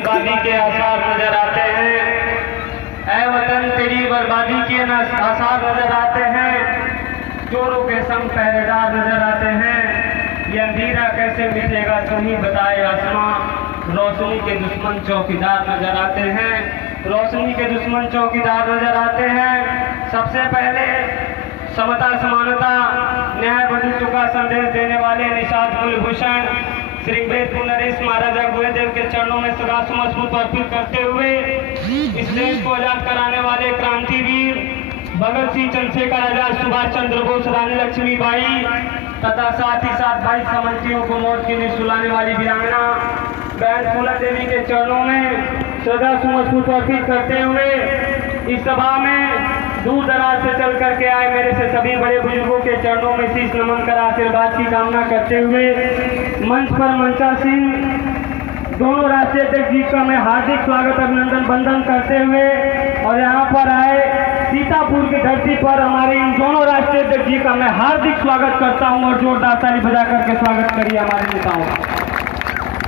बर्बादी के आसार नजर आते हैं। ऐ वतन तेरी बर्बादी के आसार नजर आते हैं। चोरों के संग पहरेदार नजर आते हैं। ये अंधेरा कैसे मिटेगा तुम ही बताए आसमां। रोशनी के दुश्मन चौकीदार नजर आते हैं। रोशनी के दुश्मन चौकीदार नजर आते हैं। सबसे पहले समता समानता न्याय बंधुत्व का संदेश देने वाले निषाद कुलभूषण श्री वेदपुर नरेश महाराजा गुरुदेव के चरणों में सदा सुमस्फूर्त अर्पित करते हुए इस देश को आजाद कराने वाले क्रांतिवीर भगत सिंह, चंद्रशेखर आजाद, सुभाष चंद्र बोस, रानी लक्ष्मीबाई तथा साथ ही साथ 22 सामंतियों को मौत की नींद सुलाने वाली वीरांगना बहन फूलन देवी के चरणों में सदा सुमस्फूर्त अर्पित करते हुए इस सभा में दूर दराज से चल करके आए मेरे से सभी बड़े बुजुर्गों के चरणों में शीश नमन कर आशीर्वाद की कामना करते हुए मंच पर मंचासीन दोनों राष्ट्रीय अध्यक्ष जी का मैं हार्दिक स्वागत अभिनंदन वंदन करते हुए और यहाँ पर आए सीतापुर की धरती पर हमारे इन दोनों राष्ट्रीय अध्यक्ष जी का मैं हार्दिक स्वागत करता हूँ और जोरदार ताली बजा करके स्वागत करिए हमारे नेताओं का।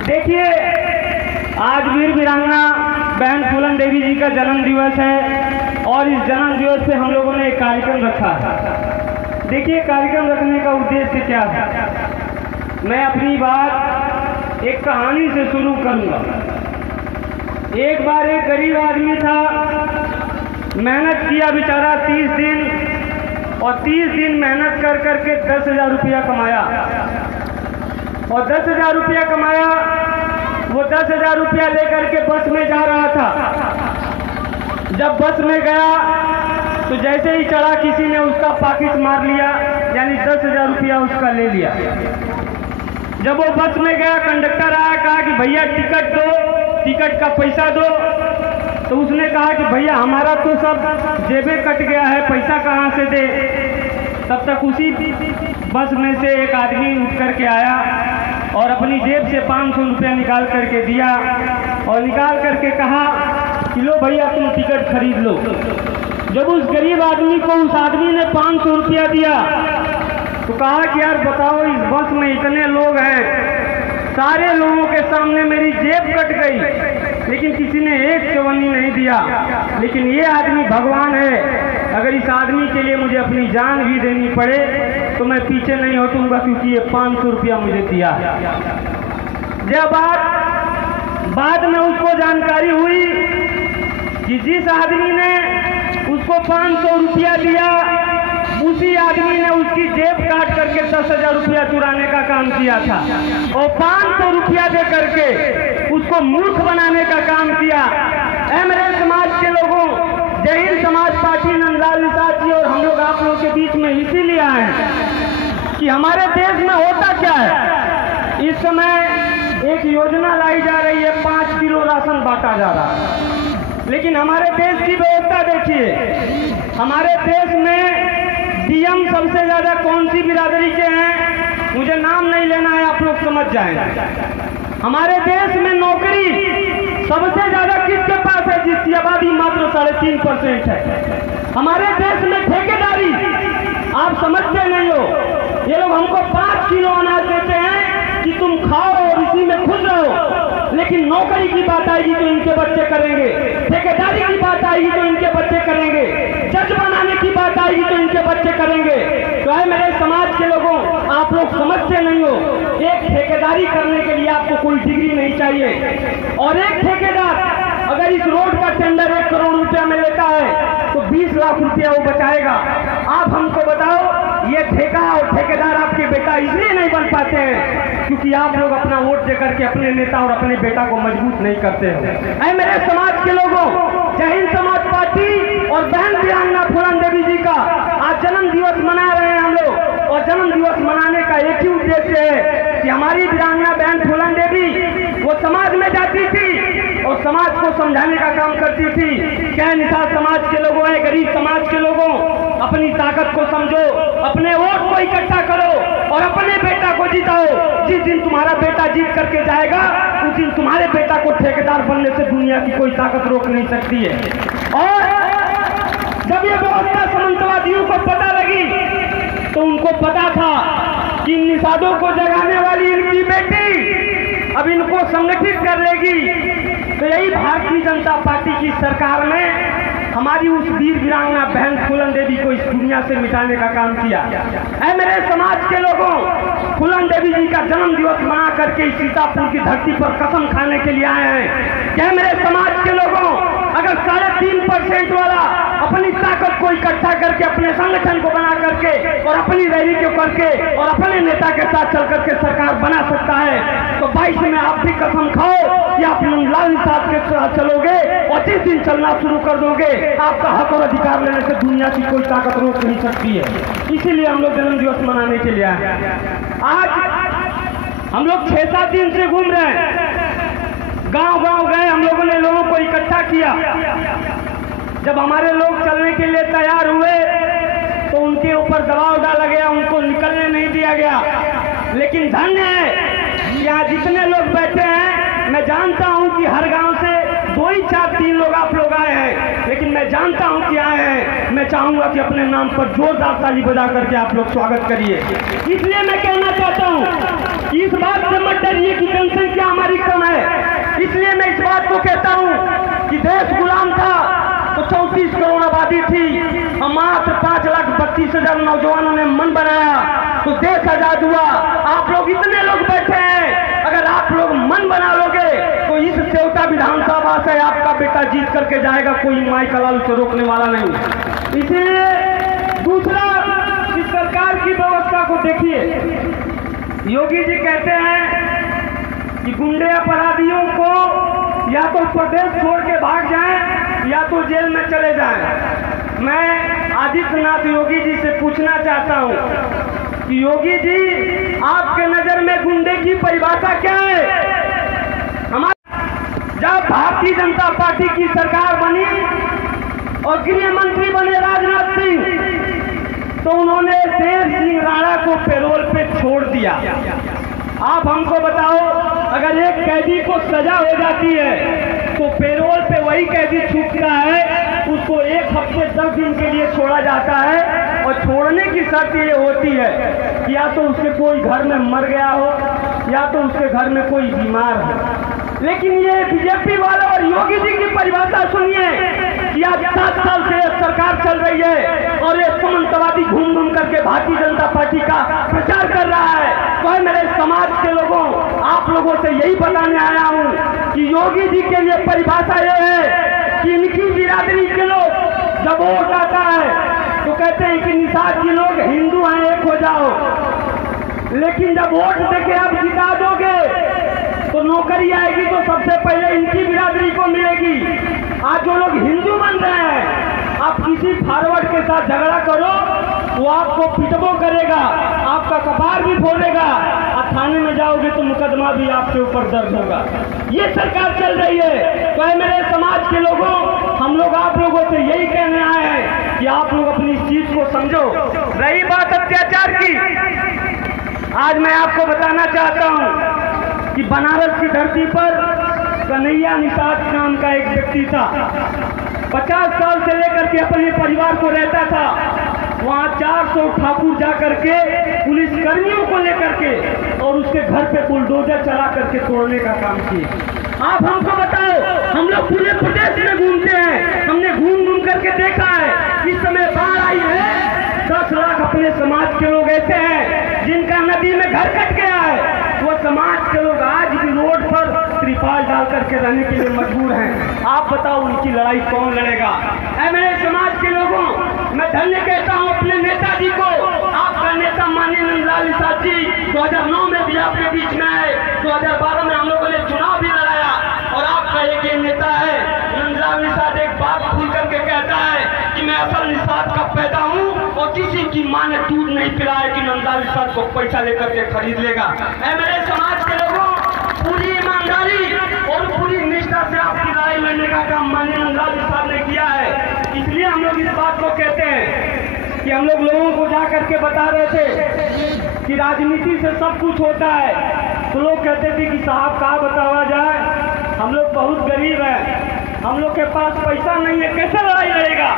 देखिए, आज वीर वीरांगना बहन फूलन देवी जी का जन्म दिवस है और इस जन्म दिवस पे हम लोगों ने एक कार्यक्रम रखा है। देखिए, कार्यक्रम रखने का उद्देश्य क्या है, मैं अपनी बात एक कहानी से शुरू करूंगा। एक बार एक गरीब आदमी था, मेहनत किया बेचारा 30 दिन और 30 दिन मेहनत कर करके 10,000 रुपया कमाया और 10,000 रुपया कमाया। वो 10,000 रुपया लेकर के बस में जा रहा था। जब बस में गया तो जैसे ही चढ़ा किसी ने उसका पॉकेट मार लिया, यानी 10,000 रुपया उसका ले लिया। जब वो बस में गया, कंडक्टर आया, कहा कि भैया टिकट दो, टिकट का पैसा दो। तो उसने कहा कि भैया हमारा तो सब जेबें कट गया है, पैसा कहाँ से दे। तब तक उसी बस में से एक आदमी उठ करके आया और अपनी जेब से 500 रुपया निकाल करके दिया और निकाल करके कहा कि लो भैया तुम टिकट खरीद लो। जब उस गरीब आदमी को उस आदमी ने 500 रुपया दिया तो कहा कि यार बताओ, इस बस में इतने लोग हैं, सारे लोगों के सामने मेरी जेब कट गई, लेकिन किसी ने एक चवन्नी नहीं दिया। लेकिन ये आदमी भगवान है, अगर इस आदमी के लिए मुझे अपनी जान भी देनी पड़े तो मैं पीछे नहीं हटूंगा, क्योंकि ये 500 रुपया मुझे दिया है। जब बाद में उसको जानकारी हुई कि जिस आदमी ने उसको 500 रुपया दिया, उसी आदमी ने उसकी जेब काट करके 10,000 रुपया चुराने का काम किया था और 500 रुपया दे करके उसको मूर्ख बनाने का काम किया। ऐ मेरे समाज के लोगों, जय हिंद समाज पार्टी नंदलाल निषाद जी और हम लोग आप लोगों के बीच में इसीलिए आए हैं कि हमारे देश में होता क्या है। इस समय एक योजना लाई जा रही है, 5 किलो राशन बांटा जा रहा है, लेकिन हमारे देश की व्यवस्था देखिए। हमारे देश में डीएम सबसे ज्यादा कौन सी बिरादरी के हैं, मुझे नाम नहीं लेना है, आप लोग समझ जाएं। हमारे देश में नौकरी सबसे ज्यादा किसके पास है, जिसकी आबादी मात्र 3.5% है। हमारे देश में ठेकेदारी आप समझते नहीं हो। ये लोग हमको 5 किलो अनाज देते हैं कि तुम खाओ और इसी में खुश रहो, लेकिन नौकरी की बात आएगी तो इनके बच्चे करेंगे, ठेकेदारी की बात आएगी तो इनके बच्चे करेंगे, जज बनाने की बात आएगी तो इनके बच्चे करेंगे। तो है मेरे समाज के लोगों, आप लोग समझते नहीं हो, एक ठेकेदारी करने के लिए आपको कोई डिग्री नहीं चाहिए। और एक ठेकेदार अगर इस रोड का टेंडर 1 करोड़ रुपया में लेता है तो 20 लाख रुपया वो बचाएगा। आप हमको बताओ, ये ठेका और ठेकेदार आपके बेटा इसलिए नहीं बन पाते हैं क्योंकि आप लोग अपना वोट देकर के अपने नेता और अपने बेटा को मजबूत नहीं करते हो। ऐ मेरे समाज के लोगों, जय हिंद समाज पार्टी और बहन वीरांगना फूलन देवी जी का आज जन्म दिवस मना रहे हैं हम लोग। और जन्म दिवस मनाने का एक ही उद्देश्य है कि हमारी वीरांगना बहन फूलन देवी वो समाज में जाती थी और समाज को समझाने का काम करती थी। क्या निषाद समाज के लोगों है, गरीब समाज के लोगों, अपनी ताकत को समझो, अपने वोट को इकट्ठा करो और अपने बेटा को जिताओ। जिस दिन तुम्हारा बेटा जीत करके जाएगा उस दिन तुम्हारे बेटा को ठेकेदार बनने से दुनिया की कोई ताकत रोक नहीं सकती है। और जब ये व्यवस्था सामंतवादियों को पता लगी तो उनको पता था कि निषादों को जगाने वाली इनकी बेटी अब इनको संगठित कर लेगी। तो यही भारतीय जनता पार्टी की सरकार में हमारी उस वीर वीरांगना बहन फूलन देवी को इस दुनिया से मिटाने का काम किया। ऐ मेरे समाज के लोगों, फूलन देवी जी का जन्म दिवस मना करके इस सीतापुर की धरती पर कसम खाने के लिए आए हैं। क्या मेरे समाज के लोगों, अगर 3.5% वाला अपनी ताकत को इकट्ठा करके अपने संगठन को बना करके और अपनी रैली को करके और अपने नेता के साथ चल करके सरकार बना सकता है, तो 22 में आप भी कसम खाओ कि आप नंदलाल साहब के साथ चलोगे और जिस दिन चलना शुरू कर दोगे आपका हक और अधिकार लेने से दुनिया की कोई ताकत रोक नहीं सकती है। इसीलिए हम लोग जन्म दिवस मनाने के लिए आए। आज हम लोग 6-7 दिन से घूम रहे हैं, गांव-गांव गए, हम लोगों ने लोगों को इकट्ठा किया। जब हमारे लोग चलने के लिए तैयार हुए तो उनके ऊपर दबाव डाला गया, उनको निकलने नहीं दिया गया। लेकिन धन्य है यहाँ जितने लोग बैठे हैं, मैं जानता हूं कि हर गांव से 2-4-3 लोग आप लोग आए हैं, लेकिन मैं जानता हूं कि आए हैं। मैं चाहूंगा कि अपने नाम पर जोरदार ताली बजा करके आप लोग स्वागत करिए। इसलिए मैं कहना चाहता हूं इस बात से मत डरिए कि जनसंख्या हमारी कम है। इसलिए मैं इस बात को कहता हूं कि देश गुलाम था तो 34 करोड़ आबादी थी और मात्र 5,32,000 नौजवानों ने मन बनाया तो देश आजाद हुआ। आप लोग इतने लोग बैठे हैं, अगर आप लोग मन बना लोगे तो इस सेवता विधानसभा से आपका बेटा जीत करके जाएगा, कोई माई कलाल उसे रोकने वाला नहीं। इसलिए दूसरा, इस सरकार की व्यवस्था को देखिए। योगी जी कहते हैं कि गुंडे अपराधियों को या तो प्रदेश छोड़ के भाग जाएं या तो जेल में चले जाएं। मैं आदित्यनाथ योगी जी से पूछना चाहता हूं कि योगी जी, आपके नजर में गुंडे की परिभाषा क्या है? जब भारतीय जनता पार्टी की सरकार बनी और गृह मंत्री बने राजनाथ सिंह, तो उन्होंने शेर सिंह राणा को पैरोल पे छोड़ दिया। आप हमको बताओ, अगर एक कैदी को सजा हो जाती है तो पैरोल पे वही कैदी छूटता है, उसको 1 हफ्ते 10 दिन के लिए छोड़ा जाता है और छोड़ने की शर्त ये होती है कि या तो उसके कोई घर में मर गया हो या तो उसके घर में कोई बीमार हो। लेकिन ये बीजेपी वालों और योगी जी की परिभाषा सुनिए कि आज 7 साल से सरकार चल रही है और ये सामंतवादी घूम घूम करके भारतीय जनता पार्टी का प्रचार कर रहा है। तो मेरे समाज के लोगों, आप लोगों से यही बताने आया हूं कि योगी जी के लिए परिभाषा ये है कि इनकी बिरादरी के लोग जब वोट आता है तो कहते हैं कि निषाद जी लोग हिंदू हैं, एक हो जाओ। लेकिन जब वोट देके आप जिता दोगे तो नौकरी आएगी तो सबसे पहले इनकी बिरादरी को मिलेगी। आज जो लोग हिंदू बन रहे हैं, आप किसी फॉरवर्ड के साथ झगड़ा करो, वो आपको पिटबो करेगा, आपका कपार भी फोड़ेगा और थाने में जाओगे तो मुकदमा भी आपके ऊपर दर्ज होगा। ये सरकार चल रही है। तो मेरे समाज के लोगों, हम लोग आप लोगों से यही कहने आए हैं कि आप लोग अपनी इस चीज को समझो। रही बात अत्याचार की, आज मैं आपको बताना चाहता हूं कि बनारस की धरती पर कन्हैया निषाद नाम का एक व्यक्ति था। 50 साल से लेकर के अपने परिवार को रहता था। वहाँ 400 ठाकुर जा करके पुलिस कर्मियों को लेकर के और उसके घर पे बुलडोजर चला करके तोड़ने का काम किए। आप हमको बताओ, हम लोग पूरे प्रदेश में घूमते हैं, हमने घूम घूम करके देखा है। इस समय बाढ़ आई है, 10 लाख अपने समाज के लोग ऐसे हैं जिनका नदी में घर कट गया है। वो समाज के लोग आज भी रोड पर त्रिपाल डाल करके रहने के लिए मजबूर हैं। आप बताओ उनकी लड़ाई कौन लड़ेगा? ऐ मेरे समाज के लोगों, मैं धन्य कहता हूं अपने नेताजी को। आपका नेता माननीय नंदलाल निषाद जी 2009 में भी आपके बीच में आए, 2012 में हम लोगों ने चुनाव भी लड़ाया और आपका एक ये नेता है नंदलाल निषाद, एक बात खुल करके कहता है कि मैं असल निषाद का पैदा हूँ और किसी की मां ने दूध नहीं पिलाया कि नंदलाल निषाद को पैसा लेकर के खरीद लेगा। ऐ मेरे समाज के लोगों, पूरी ईमानदारी और पूरी निष्ठा से आपकी लड़ाई लड़ने का काम माननीय नंदलाल निषाद ने किया है। इसलिए हम लोग इस बात को कहते हैं कि हम लोग लोगों को जा करके बता रहे थे कि राजनीति से सब कुछ होता है। तो लोग कहते थे कि साहब कहाँ बताया जाए, हम लोग बहुत गरीब हैं, हम लोग के पास पैसा नहीं है, कैसे लड़ाई लड़ेगा।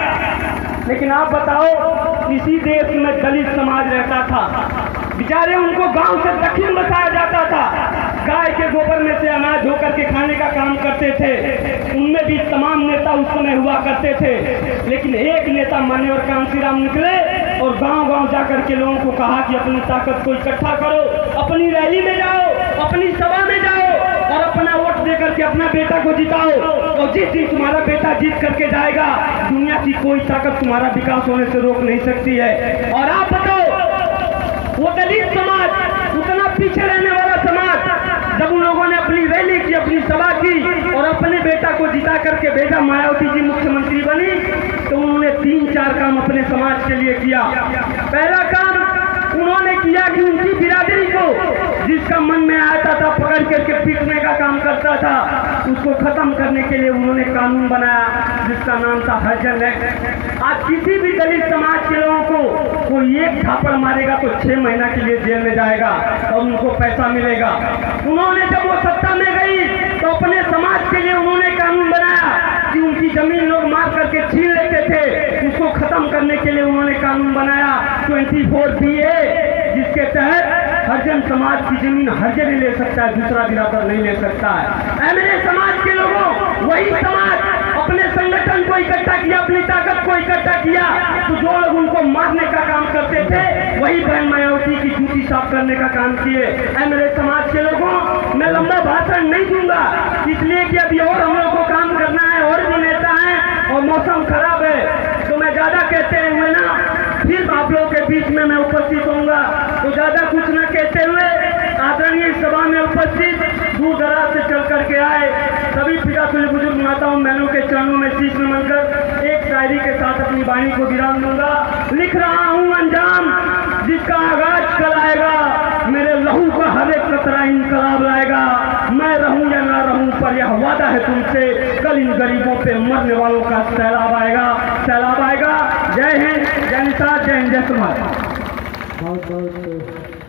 लेकिन आप बताओ, इसी देश में दलित समाज रहता था, बेचारे उनको गांव से दक्षिण बसाया जाता था। गाय के गोबर में से अनाज धो करके खाने का काम करते थे। उनमें भी तमाम नेता उस समय हुआ करते थे, लेकिन एक नेता मान्यवर कांशीराम निकले और गांव-गांव जाकर के लोगों को कहा कि अपनी ताकत को इकट्ठा करो, अपनी रैली में जाओ, अपनी सभा में जाओ और अपना वोट दे करके अपना बेटा को जिताओ। और जिस दिन तुम्हारा बेटा जीत करके जाएगा, दुनिया की कोई ताकत तुम्हारा विकास होने से रोक नहीं सकती है। और आप बताओ, वो दलित समाज, उतना पीछे रहने वाला समाज, जब उन लोगों ने अपनी रैली की, अपनी सभा की और अपने बेटा को जिता करके भेजा, मायावती जी मुख्यमंत्री बनी, तो उन्होंने 3-4 काम अपने समाज के लिए किया। पहला काम उन्होंने किया कि उनकी बिरादरी को, जिसका मन में आता था पकड़ करके पीटने का काम करता था, उसको खत्म करने के लिए उन्होंने कानून बनाया जिसका नाम था हरिजन एक्ट। आज किसी भी दलित समाज के लोगों को कोई एक थापड़ मारेगा तो 6 महीना के लिए जेल में जाएगा और उनको पैसा मिलेगा। उन्होंने जब वो सत्ता में गई तो अपने समाज के लिए उन्होंने कानून बनाया कि उनकी जमीन लोग मार करके छीन लेते थे, उसको खत्म करने के लिए उन्होंने कानून बनाया 24BA, जिसके तहत हरिजन समाज की जमीन हरिजन ही ले सकता है, दूसरा बिरादर नहीं ले सकता है। मेरे समाज के लोगों, वही समाज अपने संगठन को इकट्ठा किया, अपनी ताकत को इकट्ठा किया, तो जो लोग उनको मारने का काम करते थे, वही बहन मायावती की जूती साफ करने का काम किए। मेरे समाज के लोगों, मैं लंबा भाषण नहीं दूंगा, इसलिए कि अभी और हम लोग को काम करना है, और भी नेता है और मौसम खराब है, तो मैं ज्यादा कहते हुए ना फिर आप लोगों के बीच में मैं उपस्थित होऊंगा। तो ज्यादा कुछ न कहते हुए आदरणीय सभा में उपस्थित दूर दराज से चल करके आए सभी पिता तुल्य बुजुर्ग माताओं बहनों के चरणों में शीश नमन कर एक शायरी के साथ अपनी वाणी को विराम दूंगा। लिख रहा हूँ अंजाम जिसका आगाज कल आएगा, मेरे लहू का हर एक कतरा इनकलाब लाएगा। मैं रहूं या ना रहूं पर यह वादा है तुमसे, कल इन गरीबों पे मरने वालों का सैलाब आएगा, सैलाब आएगा। जय हिंद, जय निषाद, जय हिंद, जय कुमार। बहुत बहुत